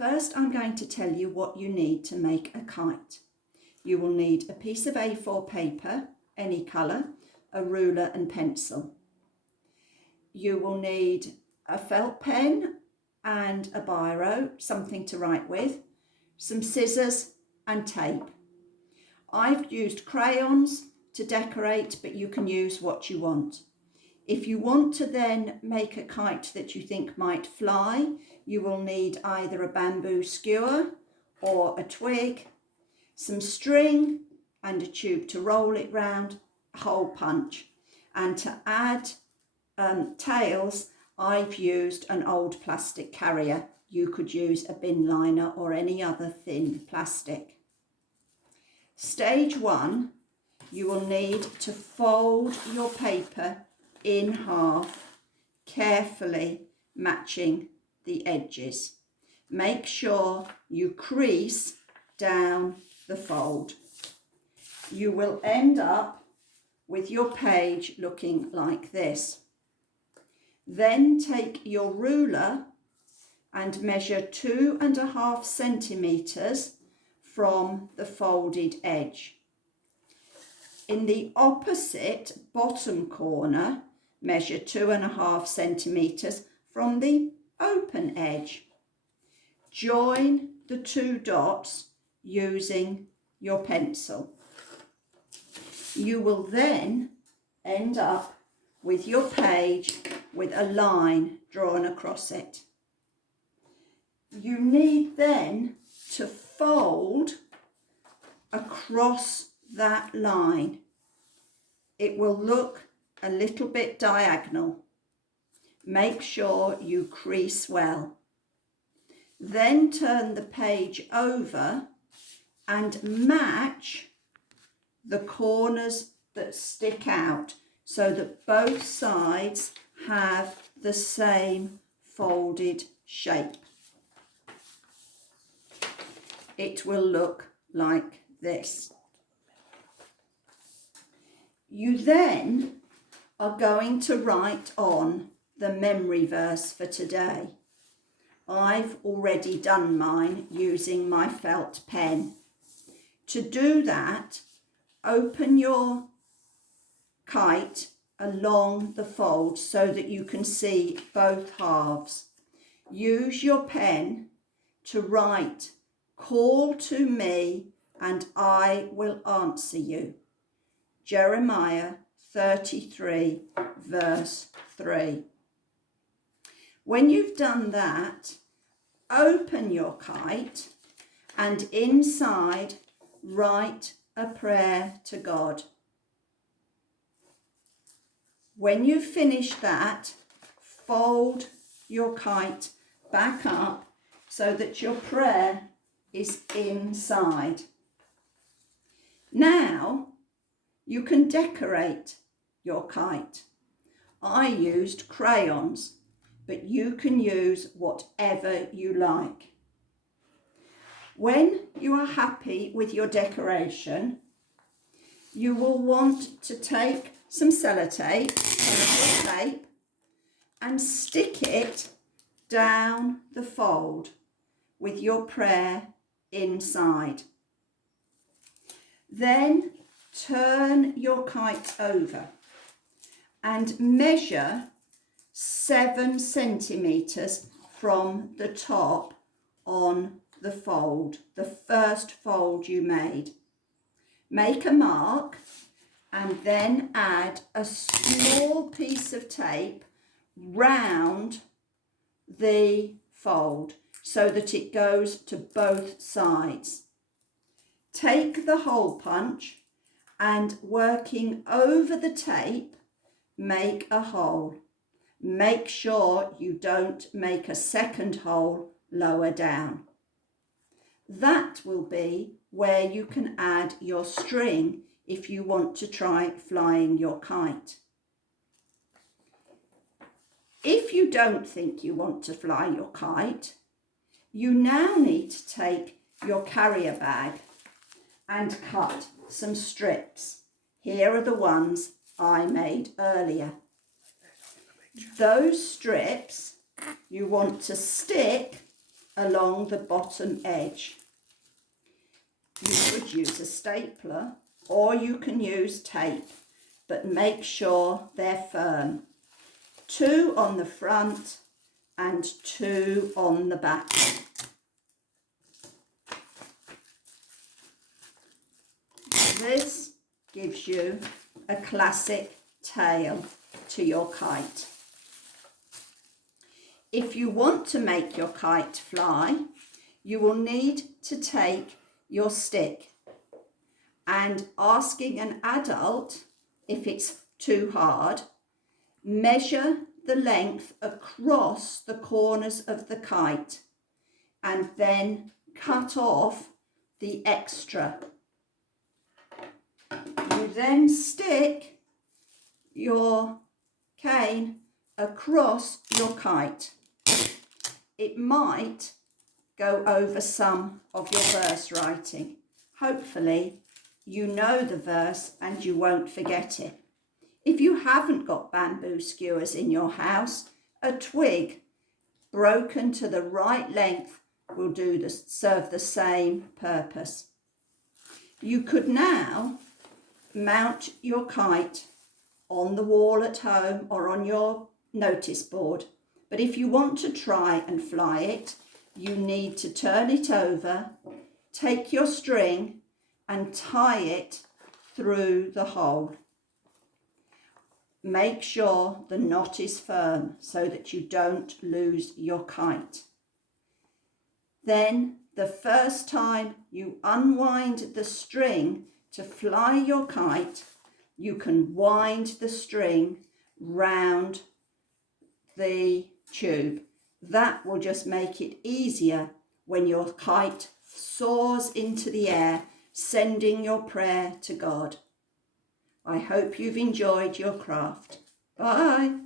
First, I'm going to tell you what you need to make a kite. You will need a piece of A4 paper, any colour, a ruler and pencil. You will need a felt pen and a biro, something to write with, some scissors and tape. I've used crayons to decorate, but you can use what you want. If you want to then make a kite that you think might fly, you will need either a bamboo skewer or a twig, some string and a tube to roll it round, a hole punch. And to add tails, I've used an old plastic carrier. You could use a bin liner or any other thin plastic. Stage 1, you will need to fold your paper in half, carefully matching the edges. Make sure you crease down the fold. You will end up with your page looking like this. Then take your ruler and measure 2.5 centimetres from the folded edge. In the opposite bottom corner, measure 2.5 centimetres from the open edge. Join the 2 dots using your pencil. You will then end up with your page with a line drawn across it. You need then to fold across that line. It will look a little bit diagonal. Make sure you crease well. Then turn the page over and match the corners that stick out so that both sides have the same folded shape. It will look like this. You then are going to write on the memory verse for today. I've already done mine using my felt pen. To do that, open your kite along the fold so that you can see both halves. Use your pen to write, "Call to me and I will answer you." Jeremiah 33 verse 3. When you've done that, open your kite and inside write a prayer to God. When you've finished that, fold your kite back up so that your prayer is inside. Now you can decorate your kite. I used crayons, but you can use whatever you like. When you are happy with your decoration, you will want to take some sellotape, some tape, and stick it down the fold with your prayer inside. Then turn your kite over and measure 7 centimetres from the top on the fold, the first fold you made. Make a mark and then add a small piece of tape round the fold so that it goes to both sides. Take the hole punch and working over the tape, make a hole. Make sure you don't make a second hole lower down. That will be where you can add your string if you want to try flying your kite. If you don't think you want to fly your kite, you now need to take your carrier bag and cut some strips. Here are the ones I made earlier. Those strips you want to stick along the bottom edge. You could use a stapler or you can use tape, but make sure they're firm. 2 on the front and 2 on the back. This gives you a classic tail to your kite. If you want to make your kite fly, you will need to take your stick and, asking an adult if it's too hard, measure the length across the corners of the kite and then cut off the extra. You then stick your cane across your kite. It might go over some of your verse writing. Hopefully you know the verse and you won't forget it. If you haven't got bamboo skewers in your house, a twig broken to the right length will serve the same purpose. You could now mount your kite on the wall at home or on your notice board. But if you want to try and fly it, you need to turn it over, take your string and tie it through the hole. Make sure the knot is firm so that you don't lose your kite. Then the first time you unwind the string to fly your kite, you can wind the string round the tube. That will just make it easier when your kite soars into the air, sending your prayer to God. I hope you've enjoyed your craft. Bye.